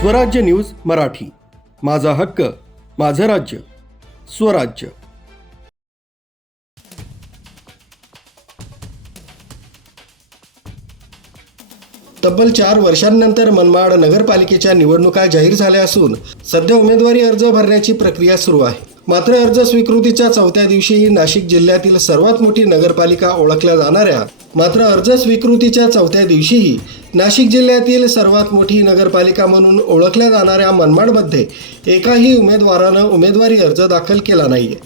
स्वराज्य न्यूज मराठी, माझा हक्क माझं राज्य स्वराज्य। तब्बल 4 वर्षांनंतर मनमाड नगरपालिकेच्या निवडणुका जाहीर झाल्या असून सध्या उमेदवारी अर्ज भरण्याची प्रक्रिया सुरू आहे। मात्र अर्ज स्वीकृतीच्या 4थ्या दिवशीही नाशिक जिल्ह्यातील सर्वात मोठी नगरपालिका ओळखल्या जाणाऱ्या नाशिक जिल्ह्यातील सर्वात मोठी नगरपालिका म्हणून ओळखल्या जाणाऱ्या मनमाडमध्ये एकाही उमेदवारानं उमेदवारी अर्ज दाखल केला नाहीये।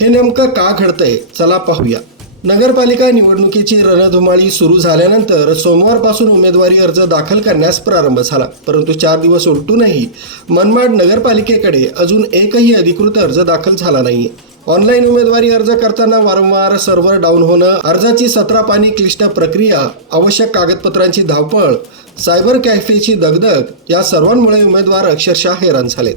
हे नेमकं का घडतंय, चला पाहूया। नगरपालिका निवडणुकीची रणधुमाळी सुरू झाल्यानंतर सोमवारपासून उमेदवारी अर्ज दाखल करण्यास प्रारंभ झाला, परंतु 4 दिवस उलटूनही मनमाड नगरपालिकेकडे अजून एकही अधिकृत अर्ज दाखल झाला नाही। ऑनलाईन उमेदवारी अर्ज करताना वारंवार सर्व्हर डाऊन होणं, अर्जाची 17 पानी क्लिष्ट प्रक्रिया, आवश्यक कागदपत्रांची धावपळ, सायबर कॅफेची दगदग या सर्वांमुळे उमेदवार अक्षरशः हैराण झालेत।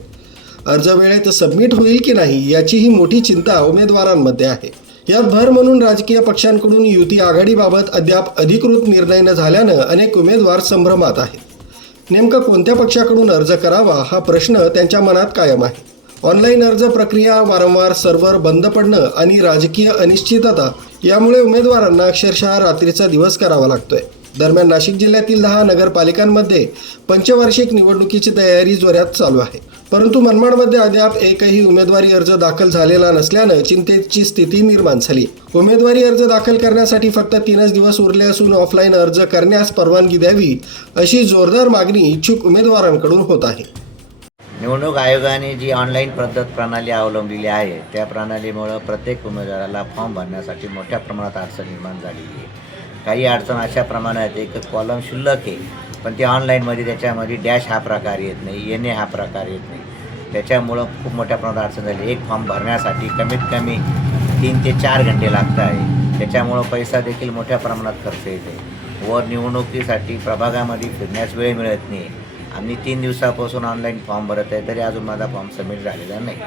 अर्ज वेळेत सबमिट होईल की नाही याची ही मोठी चिंता उमेदवारांमध्ये आहे। यात भर म्हणून राजकीय पक्षांकडून युती आघाडीबाबत अद्याप अधिकृत निर्णय न झाल्यानं अनेक उमेदवार संभ्रमात आहेत। नेमकं कोणत्या पक्षाकडून अर्ज करावा हा प्रश्न त्यांच्या मनात कायम आहे। ऑनलाईन अर्ज प्रक्रिया, वारंवार सर्व्हर बंद पडणं आणि राजकीय अनिश्चितता यामुळे उमेदवारांना अक्षरशः रात्रीचा दिवस करावा लागतोय। दरम्यान नाशिक जिल्ह्यातील 10 नगरपालिकांमध्ये पंचवार्षिक निवडणुकीची तयारी जोरात चालू आहे, परंतु मनमाडमध्ये अद्याप एकही उमेदवारी अर्ज दाखल झालेला नसल्यानं चिंतेची स्थिती निर्माण झाली। उमेदवारी अर्ज दाखल करण्यासाठी फक्त 3च दिवस उरले असून ऑफलाईन अर्ज करण्यास परवानगी द्यावी अशी जोरदार मागणी इच्छुक उमेदवारांकडून होत आहे। निवडणूक आयोगाने जी ऑनलाईन पद्धत प्रणाली अवलंबलेली आहे त्या प्रणालीमुळे प्रत्येक उमेदवाराला फॉर्म भरण्यासाठी मोठ्या प्रमाणात अडचण निर्माण झालेली आहे। काही अडचण अशा प्रमाणात एक कॉलम शिल्लक आहे, पण ते ऑनलाईनमध्ये त्याच्यामध्ये डॅश हा प्रकार येत नाही, येणे हा प्रकार येत नाही। त्याच्यामुळं खूप मोठ्या प्रमाणात अडचण झाली। एक फॉर्म भरण्यासाठी कमीत कमी 3 ते 4 घंटे लागत आहे। त्याच्यामुळं पैसा देखील मोठ्या प्रमाणात खर्च येते व निवडणुकीसाठी प्रभागामध्ये फिरण्यास वेळ मिळत नाही। आम्ही 3 दिवसापासून ऑनलाईन फॉर्म भरत आहे, तरी अजून माझा फॉर्म सबमिट झालेला नाही।